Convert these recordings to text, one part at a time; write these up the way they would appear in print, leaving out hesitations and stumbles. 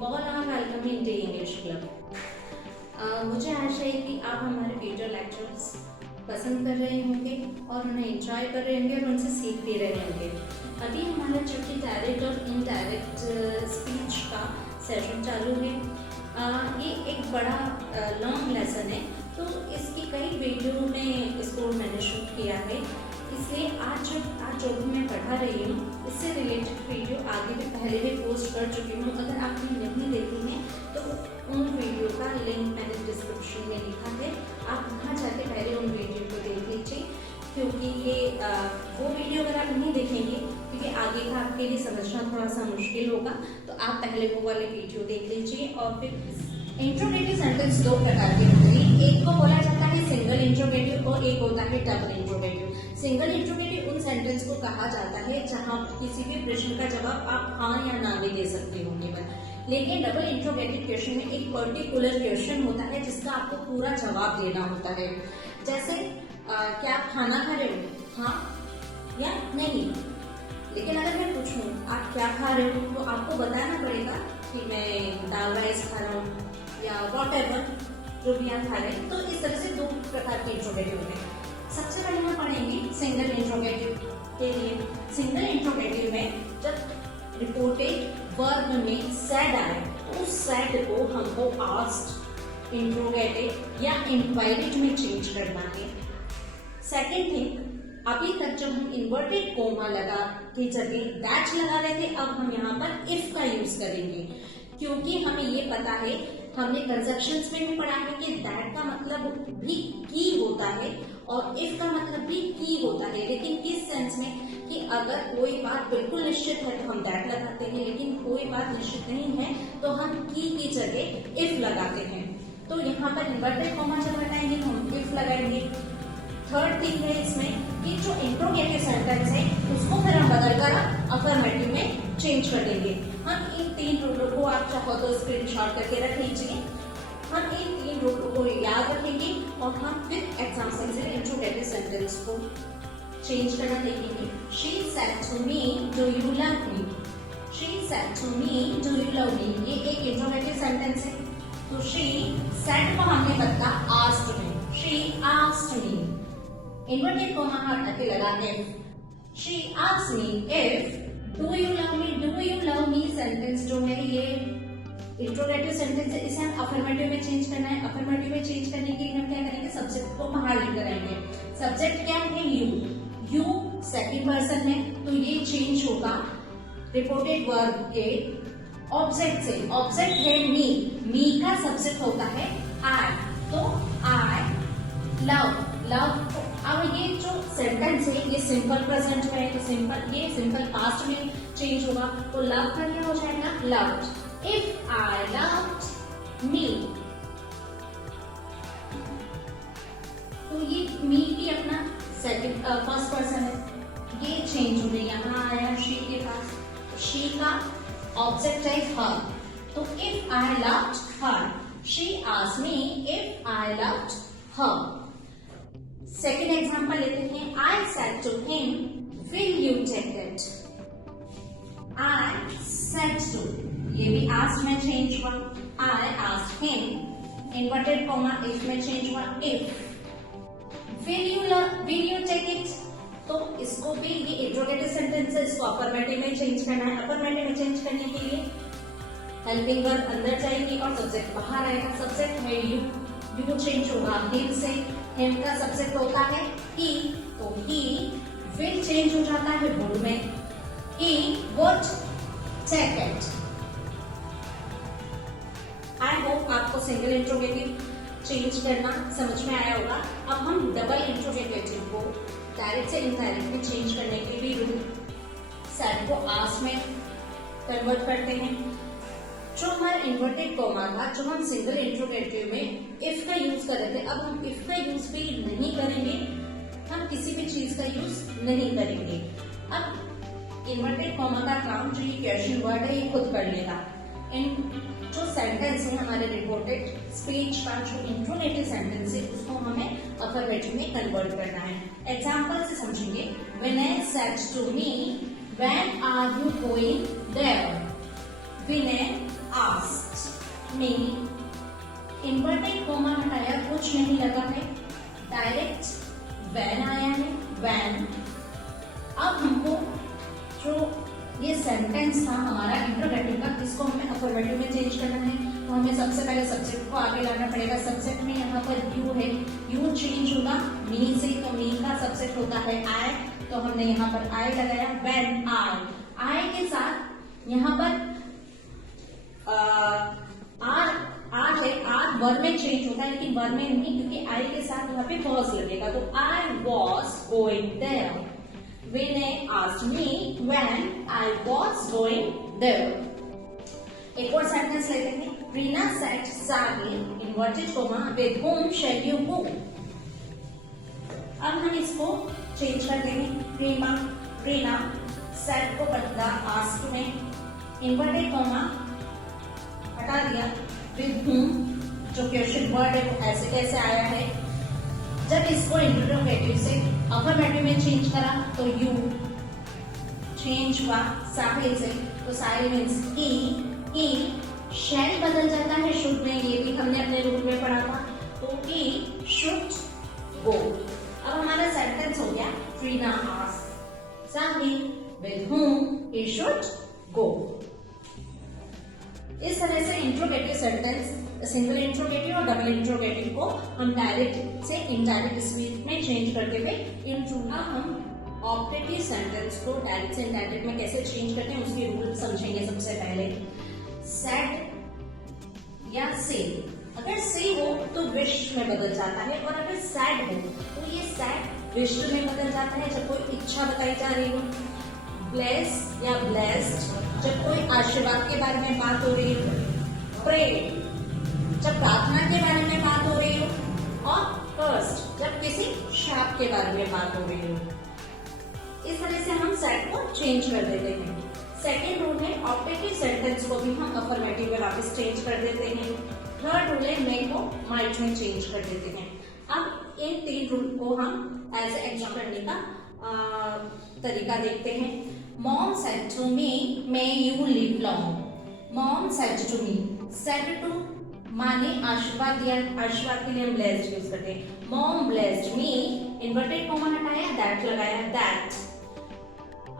All are welcome in the English club. मुझे आशा है कि आप हमारे वीडियो लेक्चर्स पसंद कर रहे होंगे और उन्हें एंजॉय कर रहे होंगे और उनसे सीख भी रहे होंगे। अभी हमारा जो कि डायरेक्ट और इनडायरेक्ट स्पीच का सेशन चालू है। ये एक बड़ा लॉन्ग लेसन है, तो इसकी कई वीडियो में इसको मैंने शूट किया है, इसलिए आज जो भी मैं पढ़ा रही हूँ इससे रिलेटेड वीडियो आगे भी पहले भी पोस्ट कर चुकी हूँ। अगर आपने नहीं देखी है तो उन वीडियो का लिंक मैंने डिस्क्रिप्शन में लिखा है, आप वहाँ जाके पहले उन वीडियो को देख लीजिए, क्योंकि ये वो वीडियो अगर आप नहीं देखेंगे क्योंकि आगे का आपके लिए समझना थोड़ा सा मुश्किल होगा, तो आप पहले वो वाले वीडियो देख लीजिए। और फिर इंट्रोगेटिव सेंटेंस दो प्रकार के होते हैं, एक को बोला जाता है सिंगल इंट्रोगेटिव और एक होता है डबल इंट्रोगेटिव। सिंगल इंट्रोगेटिव उन सेंटेंस को कहा जाता है जहां किसी भी प्रश्न का जवाब आप हाँ या ना भी दे सकते हो केवल, लेकिन डबल इंट्रोगेटिव क्वेश्चन में एक पर्टिकुलर क्वेश्चन होता है जिसका आपको पूरा जवाब देना होता है। जैसे क्या आप खाना खा रहे हो, हाँ या नहीं। लेकिन अगर मैं पूछूं आप क्या खा रहे हो तो आपको बताना पड़ेगा कि मैं दाल राइस खा रहा हूँ या वॉट एवर जो भी आप खा रहे हैं। तो इस तरह से दो प्रकार के इंट्रोगेटिव होते हैं। सबसे पहले हम पढ़ेंगे सिंगल इंट्रोगेटिव के लिए। सिंगल इंट्रोगेटिव में जब रिपोर्टेड वर्ब में सैड आए तो उस सैड को हमको आस्क्ड, इंट्रोगेटिव या इंक्वायरीड में चेंज करना है। सेकेंड थिंग, अभी तक जब हम इन्वर्टेड कोमा लगा के जगह दैट लगा रहे थे, अब हम यहाँ पर इफ का यूज करेंगे, क्योंकि हमें ये पता है, हमने कंजक्शंस में भी पढ़ा है कि दैट का मतलब भी की होता है और इफ का मतलब भी की होता है। लेकिन किस सेंस में कि अगर कोई बात बिल्कुल निश्चित है तो हम दैट लगाते हैं, लेकिन कोई बात निश्चित नहीं है तो हम की जगह इफ लगाते हैं। तो यहाँ पर इन्वर्टेड कॉमा जब लगाएंगे हम इफ लगाएंगे। थर्ड थिंग है इसमें कि जो इंट्रोगेटिव सेंटेंस है उसको फिर हम बदलकर अफर्मेटिव में चेंज कर देंगे। हम इन तीन रूलों को आप चाहो तो स्क्रीनशॉट करके रख लीजिए। हम इन तीन रूलों को याद रखेंगे और हम फिर एग्जाम्पल से इंट्रोगेटिव सेंटेंस को चेंज करना देखेंगे। She said to me, do you love me? She said to me, do you love me? ये एक इंट्रोगेटिव सेंटेंस है। तो she said को हमने बदला asked में। She asked me। Inverted comma हटा के लगा if। She asked me if do you love me? Do you love me sentence जो है ये इंट्रोगेटिव सेंटेंस है, इसे हम अफर्मेटिव में चेंज करना है। अफर्मेटिव में चेंज करने के लिए हम क्या करेंगे, सब्जेक्ट को बाहर लेकर आएंगे। सब्जेक्ट क्या है, यू सेकंड पर्सन है तो ये चेंज होगा रिपोर्टेड वर्ब के ऑब्जेक्ट से। ऑब्जेक्ट है मी का सब्जेक्ट होता है आई, तो आई लव। अब ये जो सेंटेंस है ये सिंपल प्रेजेंट में है, तो ये सिंपल पास्ट में चेंज होगा, तो लव का क्या हो जाएगा, loved. If I loved me, तो ये मी भी अपना सेकंड फर्स्ट पर्सन है, ये चेंज हो गई। यहाँ आया शी के पास, शी का ऑब्जेक्ट है हर, तो if I loved her, she asked me if I loved her. Second example लेते हैं। I said to him will you take it. I said to, ये भी आस्क्ड में चेंज हुआ। I asked him, inverted comma if में change हुआ if. will you take it, तो इसको भी ये इंट्रोगेटिव सेंटेंस है, इसको अफर्मेटिव में चेंज करना है। अफर्मेटिव में चेंज करने के लिए हेल्पिंग वर्ब अंदर जाएगी और सब्जेक्ट बाहर आएगा। सब्जेक्ट है यू चेंज होगा हिम से। हिम का सब्जेक्ट होता है ही, तो ही विल चेंज हो जाता है वुड में। He would take it. I hope आपको सिंगल इंट्रोगेटिव चेंज करना समझ में आया होगा। अब हम डबल इंट्रोगेटिव को डायरेक्ट से इनडायरेक्ट में चेंज करने के लिए रूल सेड को आस्क्ड में कन्वर्ट करते हैं। जो हमारा इन्वर्टेड कॉमा था, जो हम सिंगल इंट्रोगेटिव में इफ का यूज कर रहे थे, अब हम इफ का यूज भी नहीं करेंगे, हम किसी भी चीज का यूज नहीं करेंगे। अब इन्वर्टेड कॉमा का काम जो ये क्वेश्चन वर्ड है ये खुद कर लेगा। इन जो सेंटेंस है हमारे रिपोर्टेड स्पीच का जो इंट्रोगेटिव सेंटेंस है उसको हमें अफर्मेटिव में कन्वर्ट करना है। एग्जाम्पल से समझेंगे। Vinay said to me when are you going there. Vinay asked me, inverted comma हटाया, कुछ नहीं लगा है, डायरेक्ट when आया है, when। अब हमको जो ये सेंटेंस था हमारा इंट्रोगेटिव का, इसको हमें अफर्मेटिव में चेंज करना है। तो हमें सबसे पहले सब्जेक्ट को आगे लाना पड़ेगा। सब्जेक्ट में यहाँ पर यू है, यू चेंज होगा मी से, तो मी का सब्जेक्ट होता है आई, तो हमने यहाँ पर आई लगाया। व्हेन आई के साथ यहाँ पर आर है, आर वर्ब में चेंज होता है, लेकिन वर्ब में नहीं, क्योंकि आई के साथ यहाँ पे वॉज लगेगा। तो I was going there. Vinay asked me when I was going there. एक और सेंटेंस लेते हैं। Rina said sadly, inverted comma, with whom shall you go? अब हम इसको चेंज कर देंगे। Rina said को बदला asked में, inverted comma हटा दिया, with whom जो क्वेश्चन वर्ड है वो ऐसे कैसे आया है। जब इसको इंट्रोगेटिव से अफर्मेटिव में चेंज करा तो यू चेंज हुआ साहिल से, तो साहिल मीन्स ई शैल बदल जाता है शुड में, ये भी हमने अपने रूल में पढ़ा था। तो ई शुड गो। अब हमारा सेंटेंस हो गया Reena asked Sahil with whom he should go। इस तरह से इंट्रोगेटिव सेंटेंस, सिंगल इंट्रोगेटिव और डबल इंट्रोगेटिव को हम डायरेक्ट से इनडायरेक्ट स्पीच में चेंज करते हुए हम ऑब्जेक्टिव सेंटेंस को डायरेक्ट से इनडायरेक्ट में कैसे चेंज करते हैं उसके रूल समझेंगे। सबसे पहले सैड या से, अगर से हो तो विश में बदल जाता है, और अगर सैड हो तो ये सैड विश में बदल जाता है जब कोई इच्छा बताई जा रही हो। ब्लेस या ब्लेस्ड जब कोई आशीर्वाद के बारे में बात हो रही हो। प्रे जब प्रार्थना के बारे में बात हो रही हो, और कर्स्ड जब किसी शाप के बारे में बात हो रही हो। इस तरह से हम सेट को चेंज कर देते हैं। सेकेंड रूल है ऑब्जेक्टिव सेंटेंस को भी हम अफर्मेटिव में वापस चेंज कर देते हैं। थर्ड रूल है मे को माइट में चेंज कर देते हैं। अब इन तीन रूल को हम एज एग्जाम करने का तरीका देखते हैं। Mom said to me may you live long. Mom said to me, said to माने आशीर्वाद दिया, आशीर्वाद के लिए हम ब्लेस्ड यूज करते हैं। Mom blessed me, inverted comma हटाया, दैट लगाया, दैट।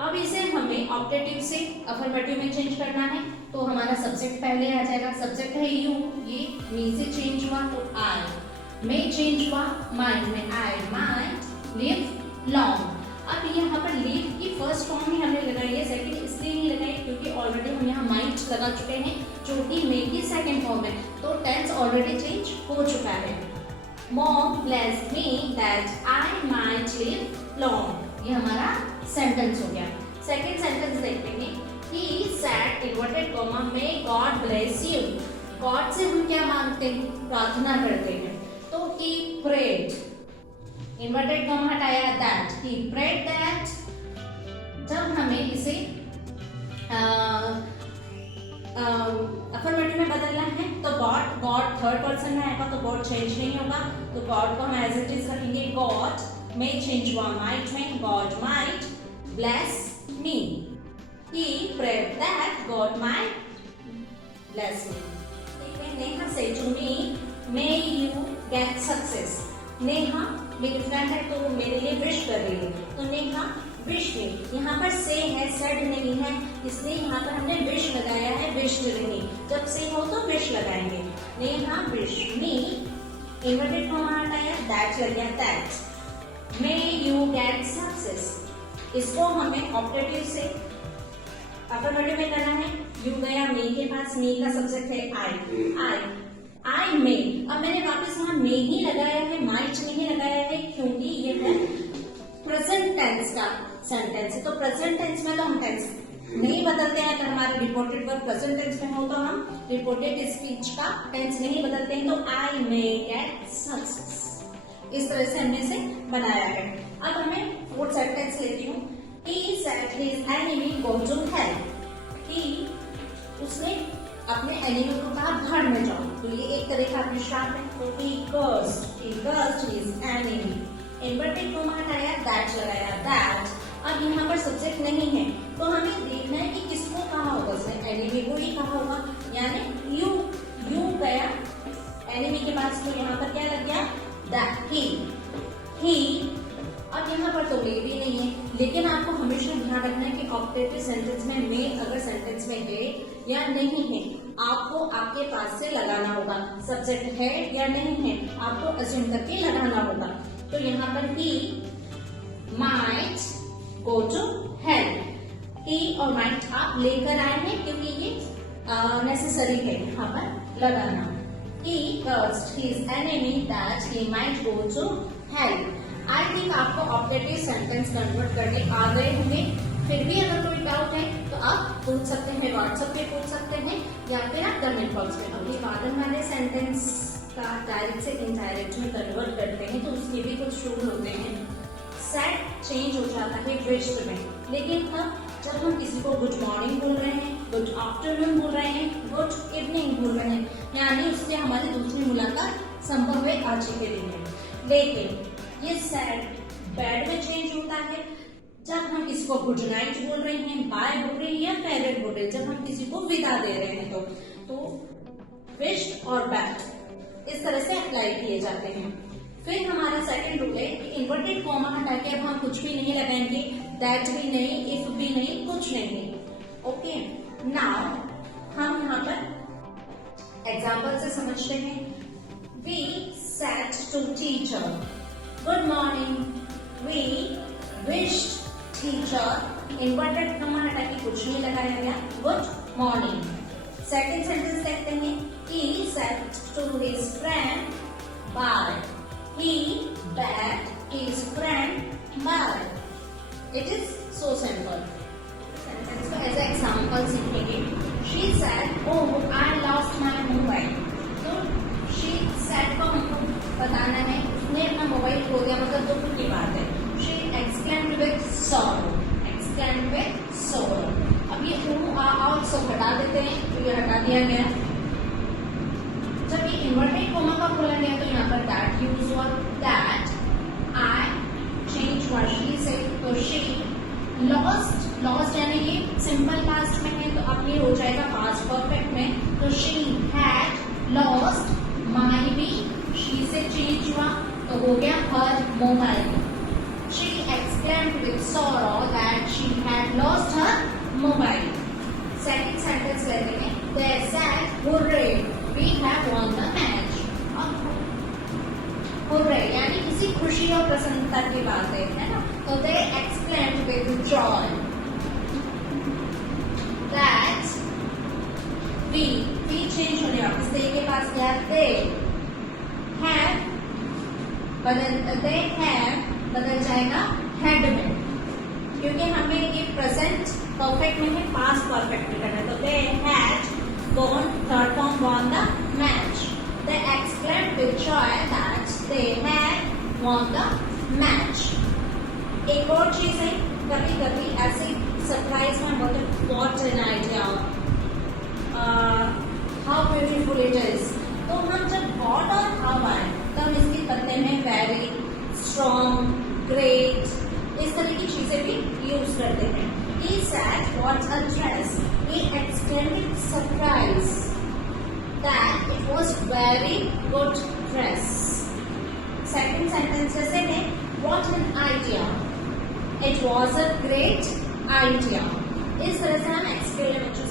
अब इसे हमें ऑब्जेक्टिव से अफर्मेटिव में चेंज करना है, तो हमारा सब्जेक्ट पहले आ जाएगा। सब्जेक्ट है यू, ये मी से चेंज हुआ तो आई। में चेंज हुआ माइट में, आई माइट लिव लॉन्ग। अब यहाँ पर लिव की फर्स्ट फॉर्म ही हमने लगाई है, सेकंड इसलिए नहीं लगाई क्योंकि ऑलरेडी हम यहाँ माइट लगा चुके हैं जो कि मे की सेकंड फॉर्म है, तो टेंस ऑलरेडी चेंज हो चुका है। Mom blessed me that I might live long, ये हमारा सेंटेंस हो गया। सेकंड सेंटेंस देखते हैं। He said inverted comma may God bless you. God से हम क्या मांगते हैं, प्रार्थना करते हैं, तो ही प्रेड, इन्वर्टेड कॉमा हटाया, दैट ही प्रेड दैट। जब हमें इसे अफर्मेटिव में बदलना है तो गॉड थर्ड पर्सन में आएगा, तो गॉड चेंज नहीं होगा, तो गॉड को हम एज इट इज रखेंगे। गॉड में चेंज हुआ माइट में, God might bless me. He prayed that God might bless me. Neha said to me may you get success. Neha मेरी फ्रेंड है तो मेरे लिए विश कर रही है, तो नेहा विश में, यहाँ पर से है सेड नहीं है, इसलिए यहाँ पर हमने विश लगाया है, विश नहीं। जब से हो तो विश लगाएंगे। Neha wish me, inverted comma हटाया, दैट लग गया, that. May you get success, इसको हमें ऑब्जेक्टिव से अफर्मेटिव में करना है। यू गया मी के पास, मी का सब्जेक्ट है आई मे। अब मैंने वापस यहाँ मे ही लगाया है, माइट नहीं लगाया है, क्योंकि ये है प्रेजेंट टेंस का सेंटेंस है। तो प्रेजेंट टेंस में तो हम टेंस नहीं बदलते हैं, अगर हमारे रिपोर्टेड वर्ब प्रेजेंट टेंस में हो तो हम रिपोर्टेड स्पीच का टेंस नहीं बदलते हैं। तो आई मे गेट सक्सेस, इस तरह से हमने इसे बनाया है। अब हमें फोर्थ सेंटेंस लेती हूँ। He said his enemy go to hell. He, उसने अपने एनिमी को कहा भाड़ में जाओ, तो ये एक तरह का अभिशाप है। तो he cursed his enemy. Inverted comma हटाया, that लगाया, that। अब यहाँ पर सब्जेक्ट नहीं है, तो हमें देखना है कि किसको कहा होगा, उसने एनिमी को ही कहा होगा, यानी ध्यान रखना है कि ऑब्जेक्टिव सेंटेंस में मे अगर सेंटेंस में है या नहीं है, आपको आपके पास से लगाना होगा। सब्जेक्ट है या नहीं है, आपको अज्यूम करके लगाना होगा। तो यहाँ पर ही might go to help, he और might आप लेकर आए हैं क्योंकि ये नेसेसरी है यहाँ पर लगाना। He cursed his enemy that he might go to hell. I think आपको ऑब्जेक्टिव सेंटेंस कन्वर्ट करने आ गए होंगे। फिर भी अगर कोई डाउट है तो आप पूछ सकते हैं, व्हाट्सएप पे पूछ सकते हैं या फिर आप कमेंट बॉक्स में। अभी बाद वाले सेंटेंस का डायरेक्ट से इनडायरेक्ट में कन्वर्ट करते हैं तो उसके भी कुछ रूल होते हैं। सेट चेंज हो जाता है विश्ड में, लेकिन अब जब हम किसी को गुड मॉर्निंग बोल रहे हैं, गुड आफ्टरनून बोल रहे हैं, गुड इवनिंग बोल रहे हैं, यानी उससे हमारी दूसरी मुलाकात संभव है आज के दिन में। लेकिन ये सैड बैड में चेंज होता है जब हम किसी को गुड नाइट बोल रहे हैं, बाय बोल रहे हैं या फेयरवेल बोल रहे हैं, जब हम किसी को विदा दे रहे हैं तो विश्ड और बैड इस तरह से अप्लाई किए जाते हैं। फिर हमारा सेकंड रूल है कि इन्वर्टेड कॉमा हटा के अब हम कुछ भी नहीं लगाएंगे, दैट भी नहीं, इफ भी नहीं, कुछ नहीं। ओके, नाउ हम यहाँ पर एग्जाम्पल से समझते हैं। We said to teacher good morning, we wished teacher, inverted comma हटा के कुछ नहीं लगाया गया, गुड मॉर्निंग। सेकंड सेंटेंस देखते हैं। He said to his friend bye, he bade his friend bye. It is so simple. Sentence को as an example सीखेंगे। She said, "Oh, I lost my mobile." तो she said को हमको बताना है उसने अपना मोबाइल खो दिया, मतलब दुख की बात है। She exclaimed with sorrow. Exclaimed with sorrow. अब ये और सब हटा देते हैं, तो ये हटा दिया गया। जब ये इन्वर्टेड कॉमा का खोला गया तो यहाँ पर दैट यूज हुआ। That I change what she said, तो शी लॉस्ट, लॉस्ट यानी ये सिंपल पास्ट में है तो अब ये हो जाएगा पास्ट परफेक्ट में। तो she had lost my be, she said change हुआ तो हो गया her mobile. She exclaimed with sorrow that she had lost her mobile. Second sentence लेते हैं। They said, "Hooray! We have won the match." Hooray यानी किसी खुशी और प्रसन्नता की बात है ना? तो they exclaimed with joy that we change होने वापस they के पास गया, they have बदल जाएगा had में, क्योंकि हमें ये प्रेजेंट परफेक्ट में है, पास्ट परफेक्ट में करना है। तो they had won, third form won the match. They exclaimed with joy that they had won the match. एक और चीज है, कभी कभी ऐसे सरप्राइज में बोलते what an idea, how beautiful it is, तो हम जब what और how आए तब इसके बदले में very, strong, great इस तरह की चीजें भी यूज करते हैं। He said, "What a dress!" He exclaimed with surprise that it was very good dress. Second sentence जैसे है, "What an idea! It was a great idea." इस तरह से हम exclamation